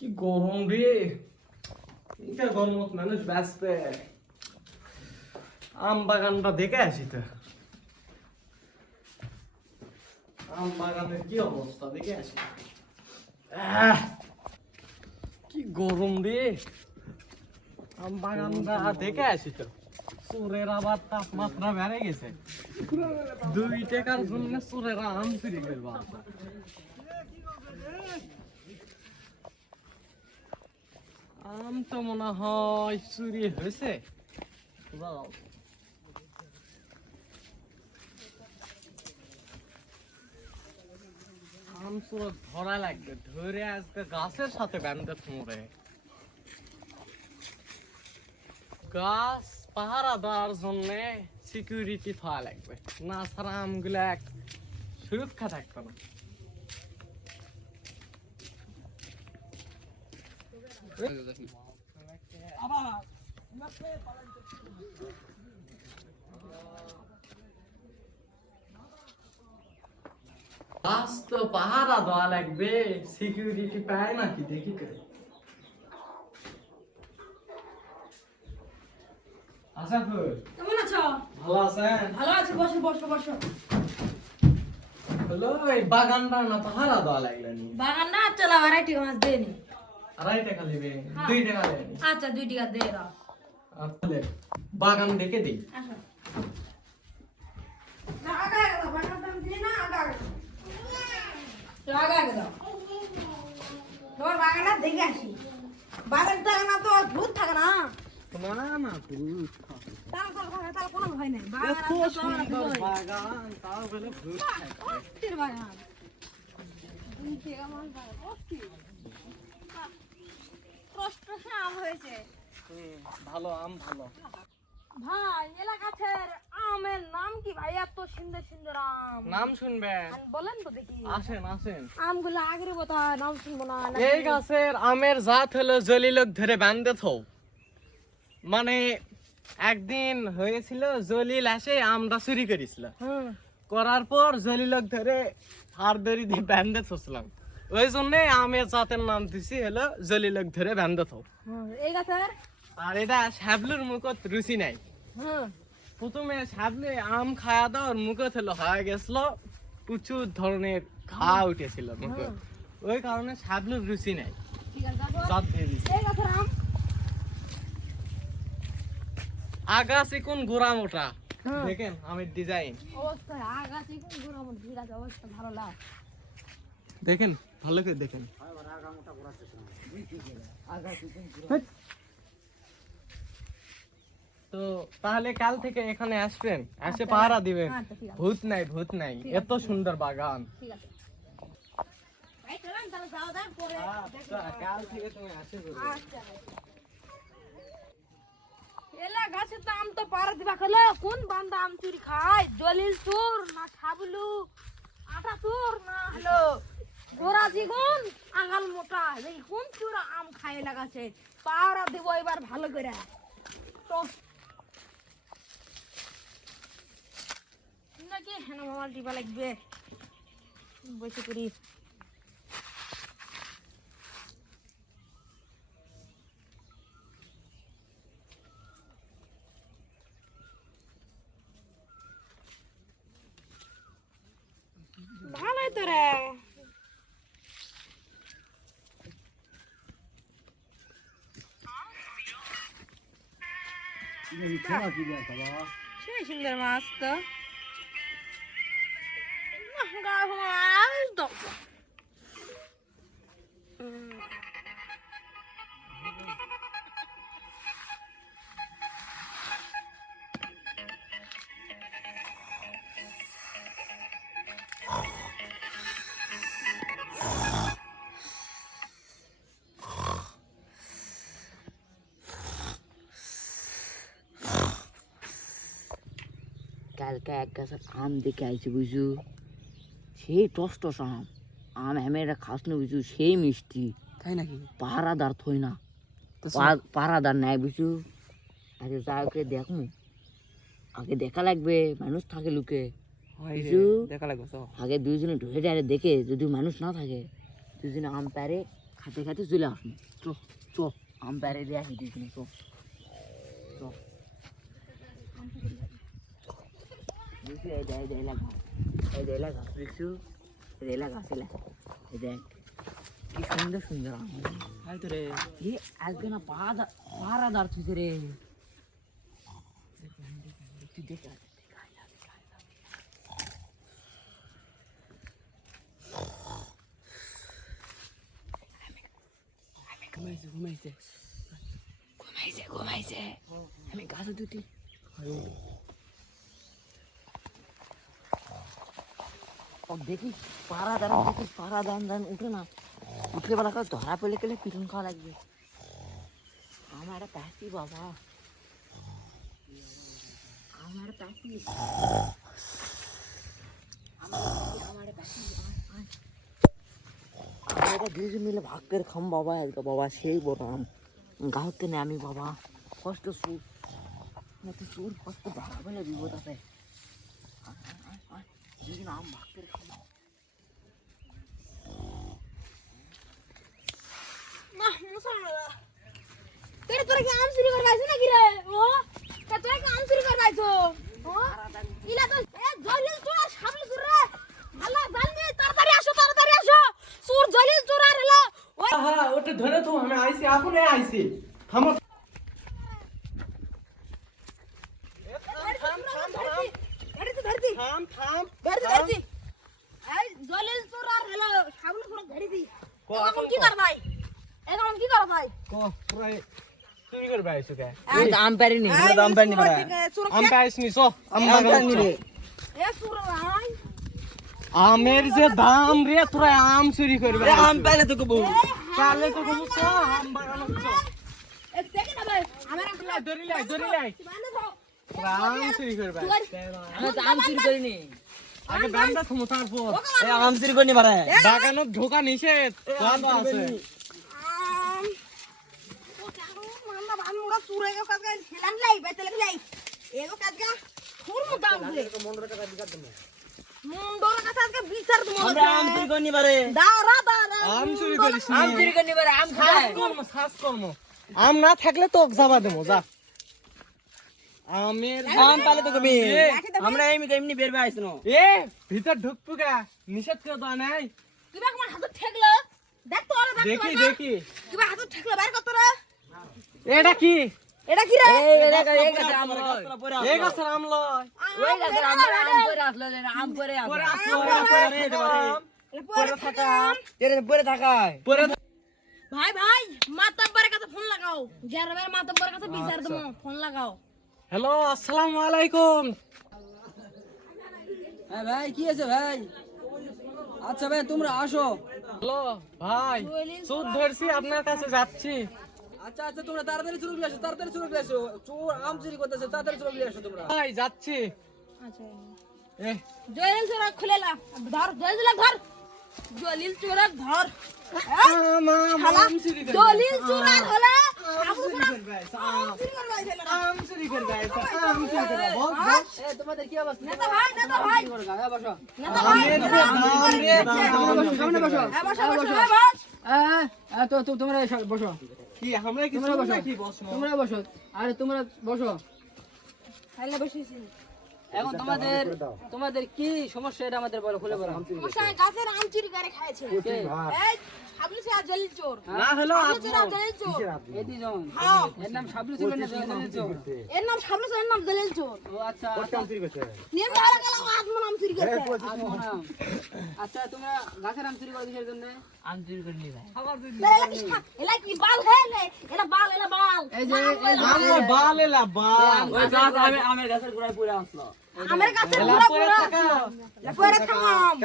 কি গরম রে, এটা গরমত মানুষ বাঁচবে। আম বাগানটা দেখে আসি তো, আম বাগানের কি অবস্থা দেখে আসি। কি গরম রে, আম বাগানটা দেখে আসি তো। চোরের আবার তাপমাত্রা বেড়ে গেছে, 2 টাকার জন্য চোরেরা আম চুরি করবো। আম তো মনে হয় চুরি হয়েছে। আম চোর ধরা লাগবে, ধরে আজকে গাছের সাথে বান্ধে থমরে। গাছ পাহারা দেওয়ার জন্য সিকিউরিটি থাকা লাগবে, না ছাড়া আমগুলা সুরক্ষা থাকবে না। গাছ তো পাহারা দেওয়া লাগবে, সিকিউরিটি পায় নাকি দেখি তো। আচ্ছা কেমন আছো? ভালো আছেন? ভালো আছি, বসো বসো বসো। হলো এই বাগানটা না পাহারা দেওয়া লাগলেনি। বাগান না চলা ভ্যারাইটি মাছ দেনি। 2.5 টাকা নেবে, 2 টাকা নেবে। আচ্ছা 2 টাকা দিয়ে দাও। তাহলে বাগান দেখে দিই। আসো না, আগা আগা দাও, বাগান দাম দিই না, আগা আগা তো আগা আগা দাও। তোমার বাগানটা দেখে আসি। বাগান থাকে না তো ভূত থাকে না। না না ভূত তার কোনো ভয় নাই। বাগান এত সুন্দর বাগান, তাও বলে ভূত থাকে। অস্থির বাগান। কেমন বাগান অস্থির। কষ্ট সে আম হয়েছে। ভালো আম ভালো। ভাই এলাকাছের আমের নাম কি ভাই? এত সুন্দর সুন্দর আম। নাম শুনবেন? বলেন তো দেখি। আসেন আসেন। আমগুলো আগের কথা নাম শুনবো না। এই গাছের আমের জাত হলো জলিলক ধরে বান্ধে থো। মানে একদিন হয়েছিল, জলিল এসে আমটা চুরি করেছিল। করার পর জলিলক ধরে হাড় দড়ি দিয়ে বান্ধে থসলাম, ওই জন্য আমের জাতের নাম দিছি হলো জলিলক ধরে বান্ধে থো। এই গাছের আর এটা শ্যাবলুর মুখত রুচি নাই। প্রথমে শ্যাবলে আম খাওয়া দাওয়ার মুখত হলো হয়ে গেছিল, প্রচুর ধরনের ঘা উঠেছিল মুখে, ওই কারণে শ্যাবলুর রুচি নাই। ঠিক আছে তারপর জাত দিয়ে দিছি। এই গাছের আম আগাছি কোন গোড়া মোটা, দেখেন আমের ডিজাইন অবস্থা আগাছি কোন গুড়া মন ঠিক আছে, অবস্থা ভালো লাগ। দেখেন, ভালো করে দেখেন। তো তাহলে কাল থেকে এখানে আসবেন, এসে পাহারা দিবেন। আচ্ছা ঠিক আছে, ভূত নাই, ভূত নাই, এত সুন্দর বাগান। ঠিক আছে ভাই চলেন তাহলে যাও যাক পরে আচ্ছা, কাল থেকে তুমি আসবে। আচ্ছা এলা গাছের তো আম তো পারা দিবা খেলে কোন বান্দা আম চুরি খায়? জলিল চোর না সাবলু আটা চোর না হলো গোরা জীবন আঙাল মোটা, এই কোন চোর আম খায় লাগাছে? পাওরা দিব এবার ভালো করে। তো নাকি হেনা মামাল টিপা লাগবে বসে করি। ভালোই তো রে। সেই সুন্দর মাছ তো কালকে এক গাছের আম দেখে আইছি বুঝু, সেই টস টস আম। আম এমেরা খাস না বুঝু, সেই মিষ্টি। তাই নাকি? পাহারাদার থই না, পাহারাদার নেয় বুঝু। আগে যা ওকে দেখুন, আগে দেখা লাগবে, মানুষ থাকে লুকে বুঝু। দেখা লাগবে তো। আগে দুইজনে ঢুকে ডারে দেখে, যদি মানুষ না থাকে দুইজনে আম পারে খাতে খাতে চলে আসুন। চো চো আম পারে দিয়ে আসি দিস চো চো দেখি এই দেয় লাগা দেখছু এই লাগা আসলে এই দেখ কি সুন্দর সুন্দর আম হাই তো রে এই আজকে না পাহাড়া দাঁড় তুই রে তুই দেখ ঘুমাইছে আমি গাছে দুটি দেখিস পাড়া দান উঠে না উঠলে বেলা করে ধরা পেলে গেলে পিটুন খাওয়া লাগবে আমার একটা প্যাসি বাবা আমার প্যাসি আমরা দুজন মিলে ভাগ করে খাম বাবা আজকে বাবা সেই বললাম গাঁত কেনে আমি বাবা কষ্ট সুর সুর কষ্ট ধরা পেলে বিপদ আছে আম ভাগ করে খাম তোরা কি আম চুরি করে পাইছো নাকি রে ও তোরা কি আম চুরি করে পাইছো ও ইলা তো জলিল চোর আর সামনে চোর রে আল্লাহ জানি তাড়াতাড়ি আসো চোর জলিল চোর আর হলো ওই হ্যাঁ ওটা ধরে তো আমি আইছি এখনই আইছি থামো ধরতি থাম থাম ধরতি এই জলিল চোর আর হলো সামনে চোর ধরতি এখন কি কর ভাই কো পুরাই চুরি করে পাইছো কে আম পারিনি আম পাইছনি সো আম বাগান রে এ চোর ভাই আমের যে দাম রে তোরা আম চুরি করবে আম পাইলে তো কবু তাহলে তো কমু সো আম বাগান সো এক দেখে না ভাই আমার ধরি লাই মানে দাও তোরা আম চুরি করবে আমি তো আম চুরি করিনি আগে বান্দা থমু তারপর আম চুরি করিনি মারা বাগানত ঢোকা নিষেধ বন্ধ আছে মান্না ভান মোরা চুরে গো কাজ খেলান লাই বাইতে লাই এগো কাজ গা খুর মুদাম দে মুন্ডোর কাছে আজকে বিচার দমো আমরা আম চুরি করিনি মারে দাও আম চুরি করিস আম চুরি করিনি মারে আম খায় শ্বাস কর্ম আম না থাকলে তো যাবা দেবো যা আমের আম পালে তো কবি আমরা এমনি বের ভাই আইছনো এ ভিতর ঢুকবো কা নিষেধ করে দেওয়া নাই কিবা আমার হাতে ঠেকলো দেখ তো ওরা দেখি কিবা হাতে ঠেকলো বাইর কত রে এটা কি এটা কি রে এই গাছের আম এই গাছের আম লয় ওই গাছের আম পরে আসলো আম পরে পরে আসলো আসলো পরে থাকা পরে থাকায় পরে ভাই মাতাব্বারের কাছে ফোন লাগাও গ্রামের মাতাব্বারের কাছে বিচার দমো ফোন লাগাও হ্যালো আসসালামু আলাইকুম হ্যাঁ ভাই কি আছে ভাই আচ্ছা ভাই তোমরা আসো হ্যালো ভাই সুদ ধরছি আপনার কাছে যাচ্ছি আচ্ছা আচ্ছা তোমরা তাড়াতাড়ি চলে আসো চোর আম চুরি করতেছে তাড়াতাড়ি চলে আসো তোমরা ভাই যাচ্ছি আচ্ছা এ জলিল চোরা খুলেলা ধর জলিল চোরা ধর আম চুরি করে জলিল চোরা হলে আম চুরি করবে আম চুরি করবে বল এই তোমাদের কি অবস্থা নেতা ভাই বসো নেতা ভাই আমের যে দাম রে সামনে বসো বস তো তোমরা বসো কি আমরা কি তোমরা বসো কি বসো তোমরা বসো আরে তোমরা বসো খাইলে বসেছি এখন তোমাদের কি সমস্যা এটা আমাদের বলো খুলে বলো মশাই গাছের আম চুরি করে খাইছে এই সাবলু সে জলিল চোর না হলো সাবলু চোর জলিল চোর এই দুজন হ্যাঁ এর নাম সাবলু ছিল না জলিল চোর এর নাম সাবলু চোর এর নাম জলিল চোর ও আচ্ছা নিয়ম হারা গেল আত্মন আম চুরি করছে আচ্ছা তোমরা গাছের আম চুরি করো কিসের জন্য আম চুরি করে নি ভাই এলা কি বাল হে এলা বাল এই যে আমার বাল এলা বাল ওই গাছ আমের গাছের গোড়ায় পড়ে আসলো আমার কাছে এলা পুরো পরে থাকা পরে থামাম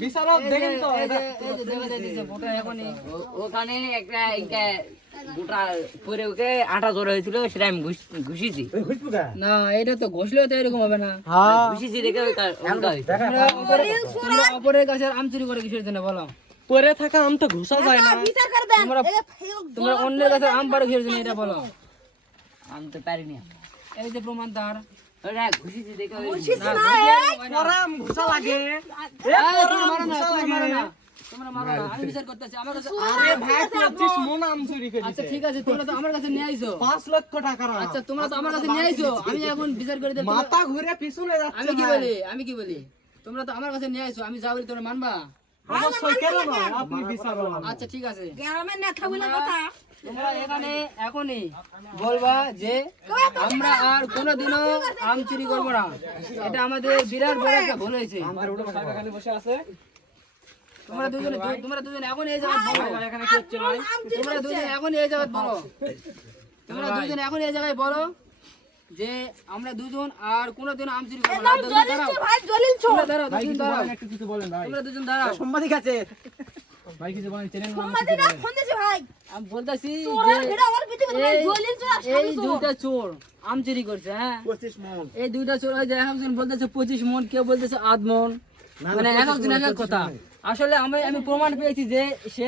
বিচারক দেখেন তো এই যে দেখে দিছে ফটো এখনি ওখানে একটা গোটা পরে ওকে আটা জোড়া হয়েছিল সেটা আমি ঘুষিছি না এটা তো ঘষলেও তো এরকম হবে না হ্যাঁ ঘুষিছি দেখে তোমরা অপরের গাছের আম চুরি করে কিসের জন্য বলো পরে থাকা আম তো ঘুষা যায় না বিচার করে দেন তোমরা অন্যের গাছের আম পারো কিসের জন্য এটা বলো আম তো পারিনি এই যে প্রমাণ তার ওরা ঘুষিছি দেখে বুঝিস না পরাম ঘুষা লাগে মারো না তোমরা মারো না, আমি বিচার করতেছি আমার কাছে। আরে ভাই 25 মন আম চুরি আচ্ছা করেছে ঠিক আছে, তোমরা তো আমার কাছে নিয়ে আইছো। 5 লক্ষ টাকার আম। আচ্ছা তোমরা তো আমার কাছে নিয়ে আইছো, আমি এখন বিচার করে দেব। মাথা ঘুরে পিছনে যাচ্ছে আমি কি বলি তোমরা তো আমার কাছে নিয়ে আইছো, আমি যা বলি তোমরা মানবা? অবশ্যই কেন না আপনি বিচার করুন। আচ্ছা ঠিক আছে, গ্রামের নেতা বলে কথা তোমরা এখানে এখনই বলবা যে আমরা আর কোনোদিনও আম চুরি করবো না। এটা আমাদের বিরাট বড় একটা ভুল হয়েছে। তোমরা দুজন এখন এই জায়গায় বলো। তোমরা দুজন এখন এই জায়গায় বলো। তোমরা দুজন এখন এই জায়গায় বলো যে আমরা দুজন আর কোনোদিনও আম চুরি করবো না। দুজন দাঁড়াও। ভাই জলিল চোর তোমরা দাঁড়াও, দুজন দাঁড়াও। তোমরা দুজন দাঁড়াও। সম্মাদিক ফোন দিছি ভাই আমি বলতেছি চোরের ভিড় আমার পৃথিবীতে ভাই জলিল চোর আর এই দুইটা চোর আম চুরি করছে, হ্যাঁ 25 মন এই দুইটা চোর, ওই যে একজন বলতেছে 25 মন, কেউ বলতেছে আধ মন, মানে এক একজন এক এক কথা। আসলে আমি প্রমাণ পেয়েছি যে সে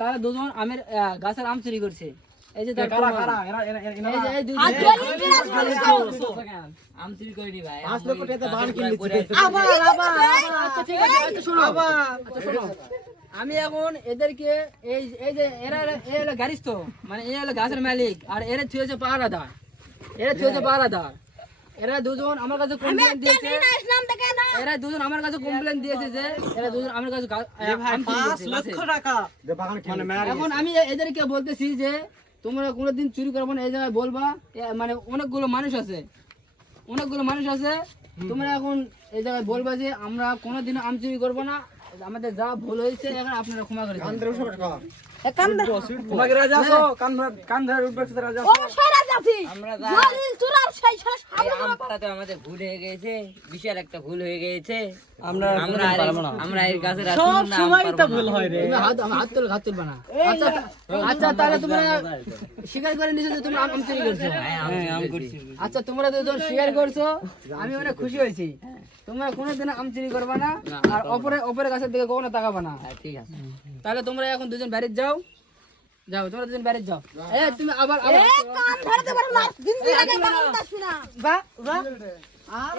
তারা দুজন আমের গাছের আম চুরি করছে। এই যে তার প্রমাণ। এই যে এই দুইজন আর জলিল চোর আম চুরি করে নি ভাই। 5 লক্ষ টাকা বান কিনলি আবার আচ্ছা ঠিক আছে, আচ্ছা শোনো। আচ্ছা শোনো, আমি এখন এদেরকে এই যে এরা হলো গাড়িস্ত, মানে এরা হলো গাছের মালিক, আর এরা থুয়েছে পাহারাদার। এরা দুজন আমার কাছে কমপ্লেন দিয়েছে। নাম দেখে না এরা দুজন আমার কাছে কমপ্লেন দিয়েছে যে এরা দুজন আমার কাছে ভাই আম চুরি 5 করছে, লক্ষ গাছে। টাকা মানে মেরে এখন আমি এদেরকে বলতেছি যে তোমরা কোনোদিন চুরি করবো না, এই জায়গায় বলবা। মানে অনেকগুলো মানুষ আছে, তোমরা এখন এই জায়গায় বলবা যে আমরা কোনোদিন আম চুরি করবো না, আমাদের যা ভুল হয়েছে এখন আপনারা ক্ষমা করে দিন। তোমাকে রাজা আছো কান ধরে উঠবে রাজা অবশ্যই রাজি আছি আমরা জলিল চোর আর সেই শালা এই আম পাড়াতে আমাদের ভুল হয়ে গেছে, বিশাল একটা ভুল হয়ে গেছে। আমরা আমরা এর কাছে সব সময় তো ভুল হয় রে তুমি হাত তুলবা না। আচ্ছা তাহলে তোমরা স্বীকার করে নিছো যে তুমি আম চুরি করছো। আচ্ছা তোমরা দুজন স্বীকার করছো, আমি অনেক খুশি হয়েছি। তোমরা কোনোদিন আম চুরি করবা না, আর অপরের গাছের দিকে কখনো তাকাবা না। ঠিক আছে, তাহলে তোমরা এখন দুজন বাইরে যাও, তোমরা দুজন বাইরে যাও। তুমি আবার কান ধরতে পারো না দিন দিন আগে বাংলা আসবি না বা আর